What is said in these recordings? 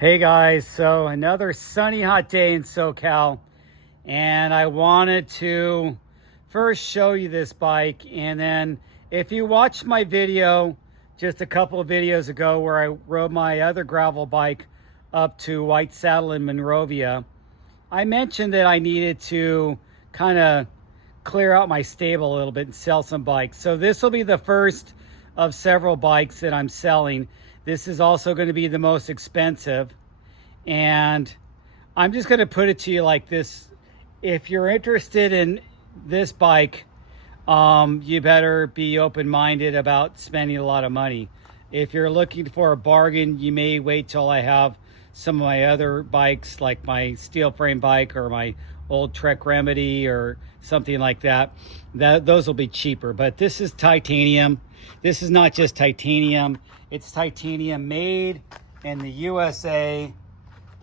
Hey guys, so another sunny hot day in SoCal, and I wanted to first show you this bike, and then if you watched my video just a couple of videos ago where I rode my other gravel bike up to White Saddle in Monrovia, I mentioned that I needed to kind of clear out my stable a little bit and sell some bikes. So this will be the first of several bikes that I'm selling. This is also going to be the most expensive. And I'm just going to put it to you like this. If you're interested in this bike, you better be open-minded about spending a lot of money. If you're looking for a bargain, you may wait till I have some of my other bikes, like my steel frame bike or my old Trek Remedy or something like that. Those will be cheaper. But this is titanium. This is not just titanium. It's titanium made in the USA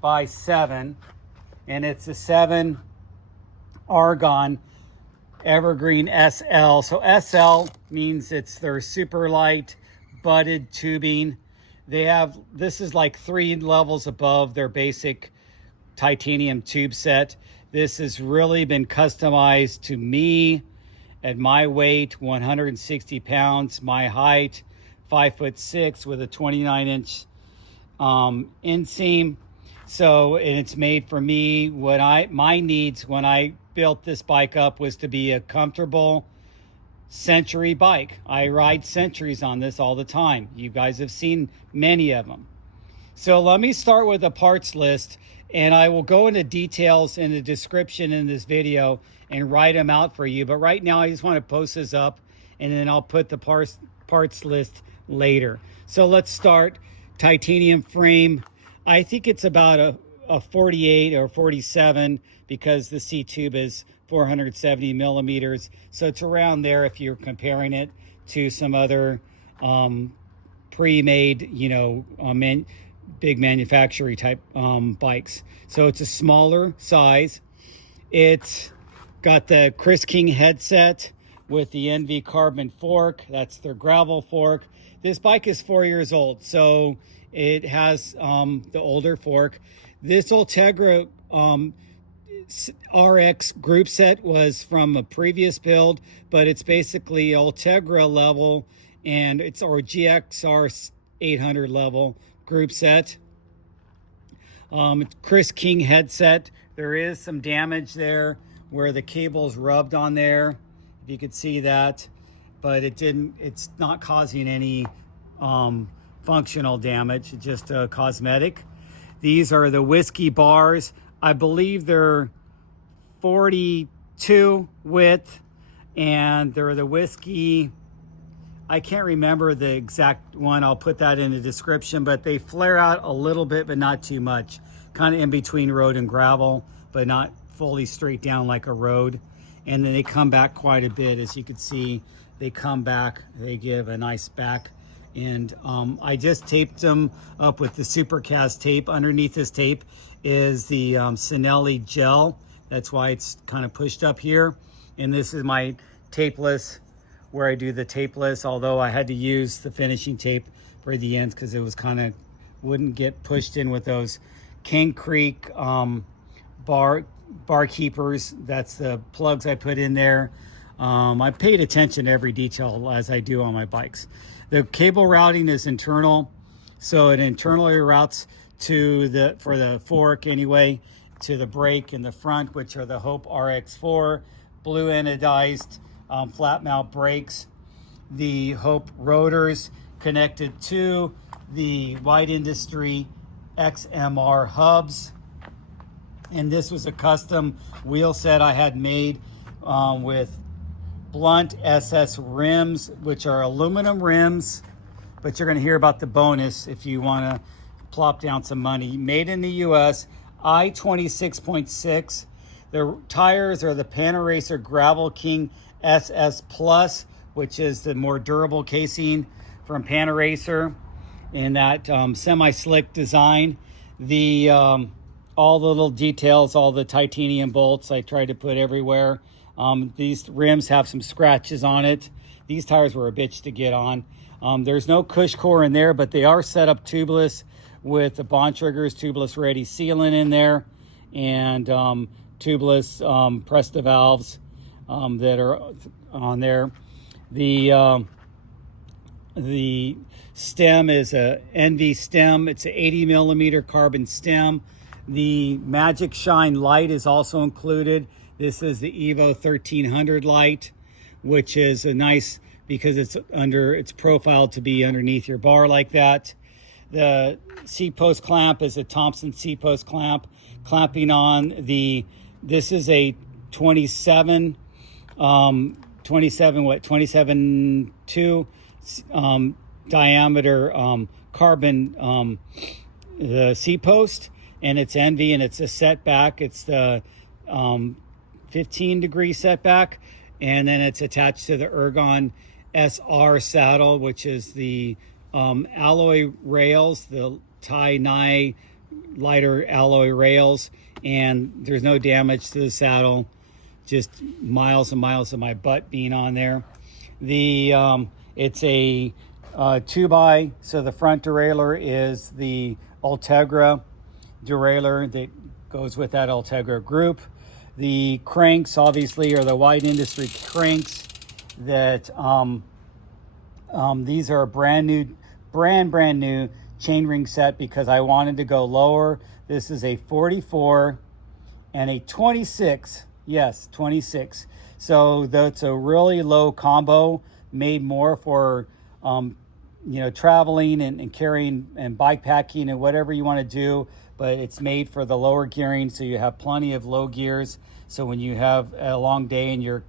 by Seven, and it's a Seven Ergon Evergreen SL. So SL means it's their super light butted tubing. This is like 3 levels above their basic titanium tube set. This has really been customized to me at my weight, 160 pounds, my height, 5'6" with a 29-inch inseam. So, and it's made for me. My needs when I built this bike up was to be a comfortable Century bike. I ride Centuries on this all the time. You guys have seen many of them. So let me start with a parts list, and I will go into details in the description in this video and write them out for you. But right now I just want to post this up, and then I'll put the parts list later. So let's start. Titanium frame. I think it's about a 48 or 47 because the C-tube is 470 millimeters. So it's around there if you're comparing it to some other pre-made, big manufacturing type bikes. So it's a smaller size. It's got the Chris King headset with the ENVE carbon fork. That's their gravel fork. This bike is 4 years old, so it has the older fork. This Ultegra RX group set was from a previous build, but it's basically Ultegra level, and it's our GXR 800 level group set. Chris King headset. There is some damage there where the cable's rubbed on there, if you could see that, but it's not causing any functional damage, just cosmetic. These are the whiskey bars. I believe they're 42 width, and they're the whiskey. I can't remember the exact one. I'll put that in the description, but they flare out a little bit, but not too much. Kind of in between road and gravel, but not fully straight down like a road. And then they come back quite a bit. As you can see, they come back, they give a nice back. And I just taped them up with the Supacaz tape. Underneath this tape is the Sinelli gel. That's why it's kind of pushed up here. And this is my tapeless, where I do the tapeless, although I had to use the finishing tape for the ends because it was kind of, wouldn't get pushed in with those King Creek bar keepers. That's the plugs I put in there. I paid attention to every detail as I do on my bikes. The cable routing is internal, so it internally routes for the fork anyway, to the brake in the front, which are the Hope RX4 blue anodized flat mount brakes. The Hope rotors connected to the White Industry XMR hubs. And this was a custom wheel set I had made with blunt SS rims, which are aluminum rims, but you're going to hear about the bonus if you want to plop down some money. Made in the US, I-26.6. The tires are the Panaracer Gravel King SS Plus, which is the more durable casing from Panaracer in that semi-slick design. The all the little details, all the titanium bolts I tried to put everywhere. These rims have some scratches on it. These tires were a bitch to get on. There's no Kush core in there, but they are set up tubeless with the bond triggers, tubeless ready sealant in there, and tubeless Presta valves that are on there. The stem is a ENVE stem. It's an 80 millimeter carbon stem. The Magic Shine light is also included. This is the Evo 1300 light, which is a nice, because it's profiled to be underneath your bar like that. The seat post clamp is a Thompson seat post clamp, clamping on this is a 27 2 diameter carbon the seat post, and it's ENVE, and it's a setback. It's the 15-degree setback, and then it's attached to the Ergon SR saddle, which is the alloy rails, the tie-nye lighter alloy rails, and there's no damage to the saddle, just miles and miles of my butt being on there. It's a 2x, so the front derailleur is the Ultegra derailleur that goes with that Ultegra group. The cranks obviously are the Wide Industry cranks that these are a brand new chainring set because I wanted to go lower. This is a 44 and a 26. Yes, 26. So that's a really low combo, made more for traveling and carrying and bike packing and whatever you want to do, but it's made for the lower gearing, so you have plenty of low gears. So when you have a long day and you're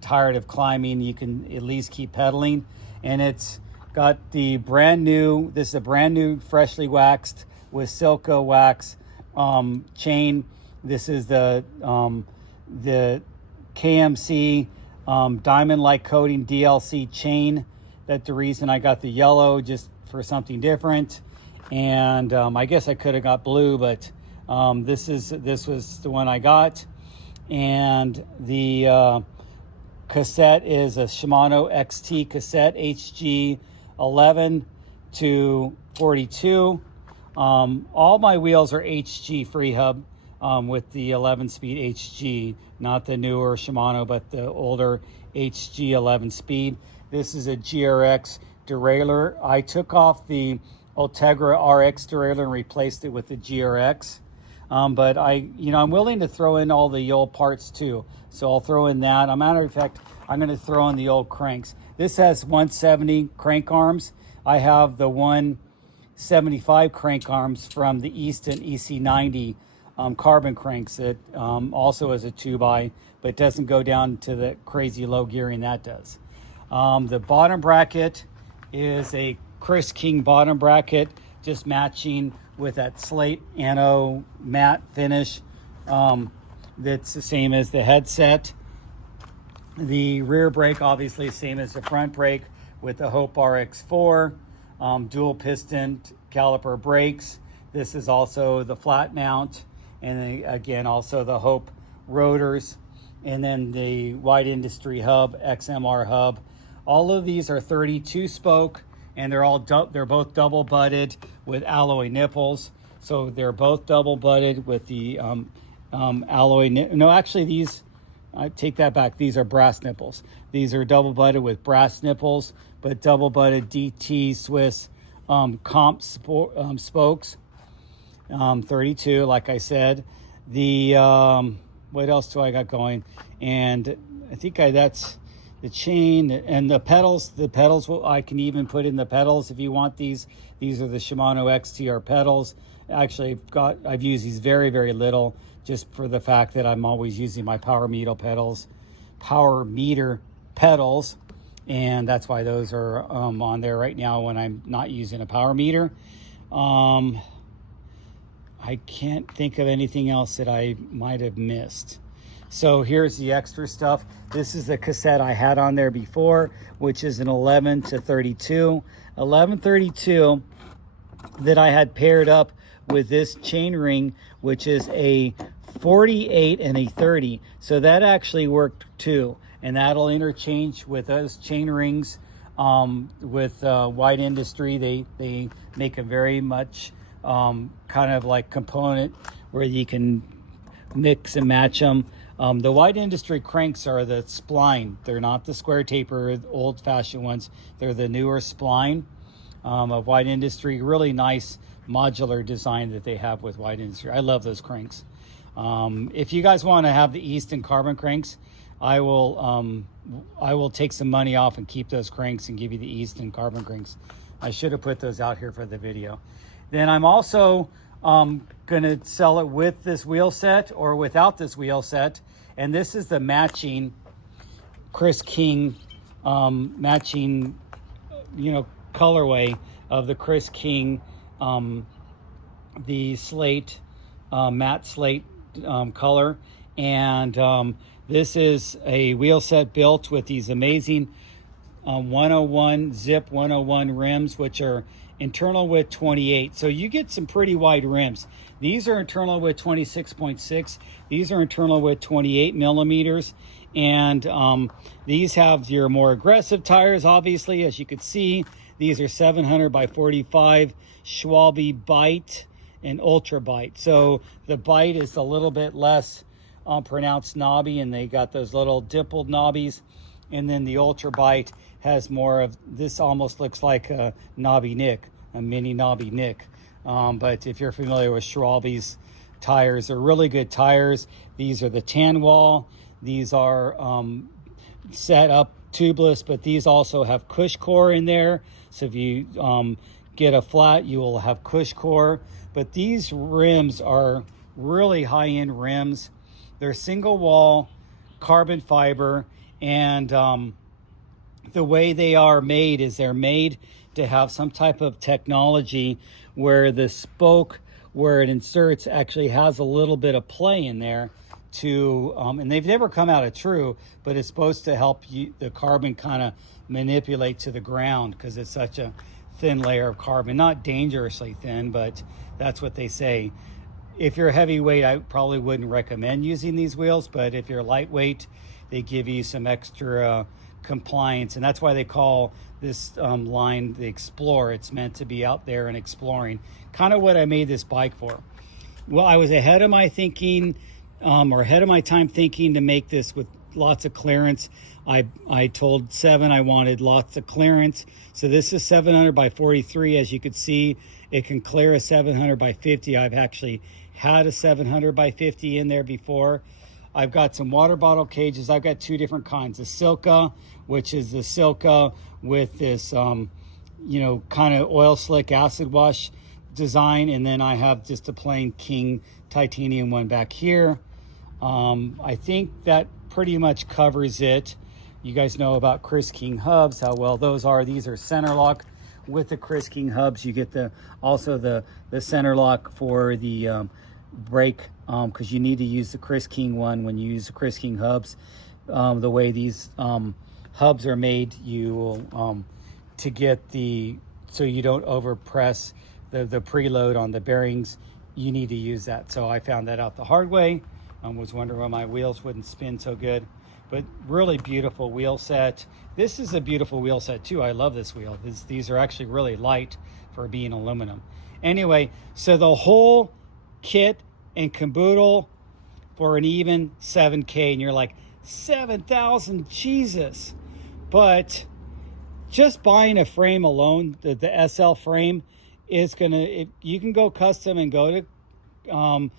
tired of climbing, you can at least keep pedaling. And it's got the this is a brand new freshly waxed with Silca wax chain. This is the KMC diamond-like coating DLC chain. That's the reason I got the yellow, just for something different. And I guess I could have got blue, but this was the one I got. And the cassette is a Shimano XT cassette HG 11 to 42. All my wheels are HG free hub with the 11-speed HG, not the newer Shimano, but the older HG 11-speed. This is a GRX derailleur. I took off the Ultegra RX derailleur and replaced it with the GRX. But I'm willing to throw in all the old parts too. So I'll throw in that. As a matter of fact, I'm going to throw in the old cranks. This has 170 crank arms. I have the 175 crank arms from the Easton EC90 carbon cranks that also is a 2x, but doesn't go down to the crazy low gearing that does. The bottom bracket is a Chris King bottom bracket, just matching with that slate anno matte finish. That's the same as the headset. The rear brake, obviously, same as the front brake with the Hope RX4, dual piston caliper brakes. This is also the flat mount, and then, again, also the Hope rotors, and then the Wide Industry hub, XMR hub. All of these are 32 spoke, and they're both double butted with alloy nipples. So they're both double butted with the alloy. No, actually, these, I take that back. These are brass nipples. These are double butted with brass nipples, but double butted DT Swiss comp spokes. 32, like I said. The what else do I got going? And I think that's the chain and the pedals. The pedals, I can even put in the pedals if you want these. These are the Shimano XTR pedals. Actually, I've used these very, very little, just for the fact that I'm always using my power meter pedals, and that's why those are on there right now when I'm not using a power meter. I can't think of anything else that I might have missed. So here's the extra stuff. This is the cassette I had on there before, which is an 11 to 32. 1132 that I had paired up with this chain ring, which is a 48 and a 30. So that actually worked too. And that'll interchange with those chain rings with Wide Industry. They make a very much kind of like component where you can mix and match them. The Wide Industry cranks are the spline. They're not the square taper, old-fashioned ones. They're the newer spline of Wide Industry. Really nice modular design that they have with Wide Industry. I love those cranks. If you guys want to have the Easton carbon cranks, I will take some money off and keep those cranks and give you the Easton carbon cranks. I should have put those out here for the video. Then I'm also going to sell it with this wheel set or without this wheel set. And this is the matching Chris King, matching, colorway of the Chris King, the slate, matte slate color. And this is a wheel set built with these amazing 101 Zipp 101 rims, which are internal width 28. So you get some pretty wide rims. These are internal width 26.6. These are internal width 28 millimeters. And these have your more aggressive tires, obviously, as you could see. These are 700 by 45 Schwalbe Bite and Ultra Bite. So the Bite is a little bit less pronounced knobby, and they got those little dimpled knobbies. And then the Ultra Bite has more of, this almost looks like a knobby nick, a mini knobby nick. But if you're familiar with Schwalbe's tires, they're really good tires. These are the tan wall. These are set up tubeless, but these also have Kush core in there. So if you get a flat, you will have Kush core. But these rims are really high-end rims. They're single wall carbon fiber, and the way they are made is they're made to have some type of technology where the spoke where it inserts actually has a little bit of play in there to and they've never come out of true, but it's supposed to help you, the carbon, kind of manipulate to the ground because it's such a thin layer of carbon. Not dangerously thin, but that's what they say. If you're heavyweight, I probably wouldn't recommend using these wheels, but if you're lightweight, they give you some extra compliance, and that's why they call this line the Explorer. It's meant to be out there and exploring. Kind of what I made this bike for. Well, I was ahead of my thinking, or ahead of my time thinking to make this with lots of clearance. I told Seven I wanted lots of clearance. So this is 700 by 43. As you could see, it can clear a 700 by 50. I've actually had a 700 by 50 in there before. I've got some water bottle cages. I've got two different kinds. The Silca, which is the Silca with this, kind of oil slick acid wash design. And then I have just a plain King titanium one back here. I think that pretty much covers it. You guys know about Chris King hubs, how well those are. These are center lock with the Chris King hubs. You get also the center lock for the brake, because you need to use the Chris King one when you use the Chris King hubs. The way these hubs are made, you will to get so you don't overpress the preload on the bearings, you need to use that. So I found that out the hard way. Was wondering why my wheels wouldn't spin so good, but really beautiful wheel set. This is a beautiful wheel set too. I love this wheel. These are actually really light for being aluminum. Anyway, so the whole kit and caboodle for an even $7K, and you're like, 7,000, Jesus. But just buying a frame alone, the SL frame is gonna, you can go custom and go to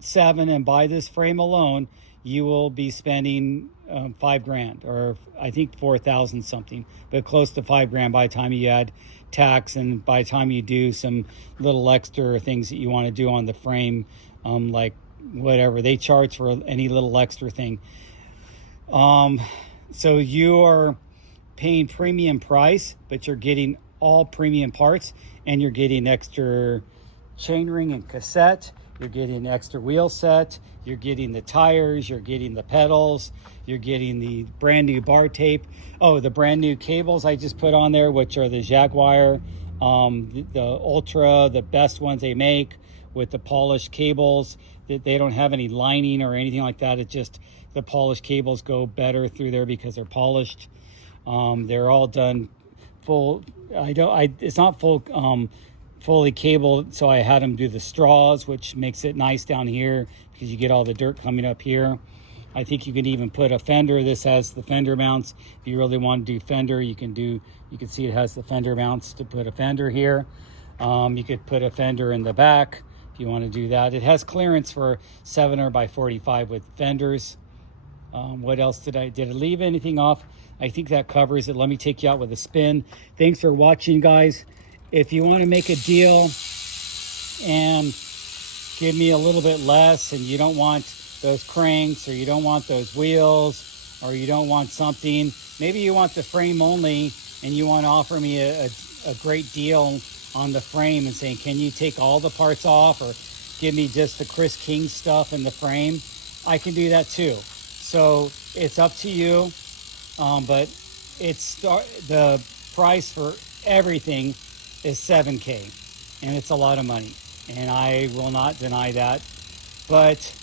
Seven and buy this frame alone, you will be spending $5,000, or I think 4,000 something, but close to $5,000 by the time you add tax, and by the time you do some little extra things that you want to do on the frame, like whatever they charge for any little extra thing. So you are paying premium price, but you're getting all premium parts, and you're getting extra chainring and cassette. You're getting extra wheel set, you're getting the tires, you're getting the pedals, you're getting the brand new bar tape. Oh, the brand new cables I just put on there, which are the Jagwire, the Ultra, the best ones they make with the polished cables. They don't have any lining or anything like that. It's just the polished cables go better through there because they're polished. They're all done full. It's not full fully cabled, so I had them do the straws, which makes it nice down here because you get all the dirt coming up here. I think you can even put a fender. This has the fender mounts. If you really want to do fender, you can see it has the fender mounts to put a fender here. You could put a fender in the back if you want to do that. It has clearance for 7x45 with fenders. What else did I leave anything off? I think that covers it. Let me take you out with a spin. Thanks for watching, guys. If you want to make a deal and give me a little bit less, and you don't want those cranks, or you don't want those wheels, or you don't want something, maybe you want the frame only, and you want to offer me a great deal on the frame and saying, can you take all the parts off or give me just the Chris King stuff in the frame, I can do that too. So it's up to you, but the price for everything is $7K, and it's a lot of money, and I will not deny that. But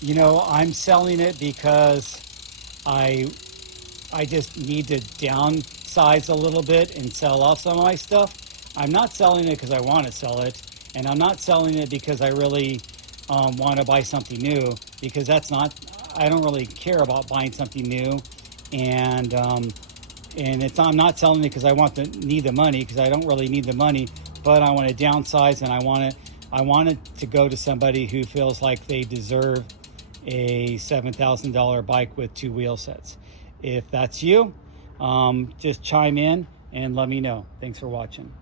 you know, I'm selling it because I just need to downsize a little bit and sell off some of my stuff. I'm not selling it because I want to sell it, and I'm not selling it because I really want to buy something new, because I don't really care about buying something new. And I'm not selling it because I need the money, because I don't really need the money, but I want to downsize, and I want it to go to somebody who feels like they deserve a $7,000 bike with 2 wheel sets. If that's you, just chime in and let me know. Thanks for watching.